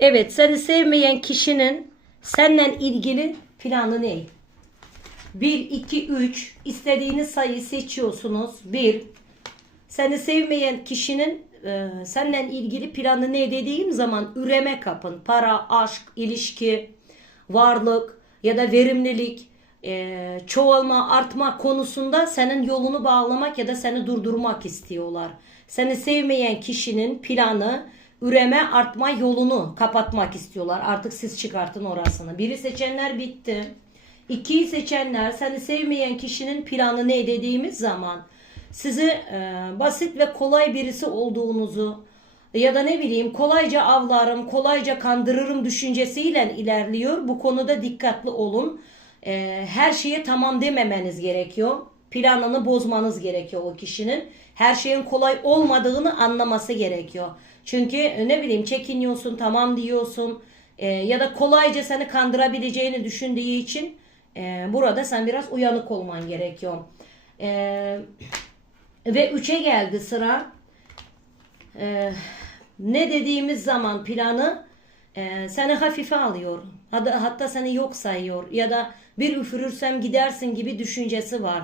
Evet seni sevmeyen kişinin seninle ilgili planı ne? 1, 2, 3 istediğiniz sayıyı seçiyorsunuz. 1. Seni sevmeyen kişinin e, seninle ilgili planı ne dediğim zaman üreme kapın. Para, aşk, ilişki, varlık ya da verimlilik, e, çoğalma, artma konusunda senin yolunu bağlamak ya da seni durdurmak istiyorlar. Seni sevmeyen kişinin planı üreme, artma yolunu kapatmak istiyorlar. Artık siz çıkartın orasını. Biri seçenler bitti. İkiyi seçenler seni sevmeyen kişinin planı ne dediğimiz zaman sizi e, basit ve kolay birisi olduğunuzu ya da ne bileyim kolayca avlarım, kolayca kandırırım düşüncesiyle ilerliyor. Bu konuda dikkatli olun. E, her şeye tamam dememeniz gerekiyor. Planını bozmanız gerekiyor o kişinin. Her şeyin kolay olmadığını anlaması gerekiyor. Çünkü e, ne bileyim çekiniyorsun, tamam diyorsun e, ya da kolayca seni kandırabileceğini düşündüğü için e, burada sen biraz uyanık olman gerekiyor. E, ve 3'e geldi sıra. Ee, ne dediğimiz zaman planı e, seni hafife alıyor. Hatta, hatta seni yok sayıyor. Ya da bir üfürürsem gidersin gibi düşüncesi var.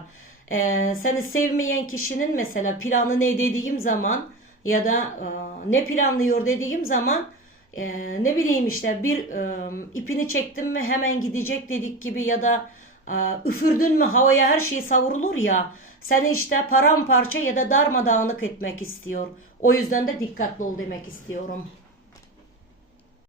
Ee, seni sevmeyen kişinin mesela planı ne dediğim zaman ya da e, ne planlıyor dediğim zaman e, ne bileyim işte bir e, ipini çektim mi hemen gidecek dedik gibi ya da e, üfürdün mü havaya her şey savrulur ya seni işte paramparça ya da darmadağınık etmek istiyor. O yüzden de dikkatli ol demek istiyorum.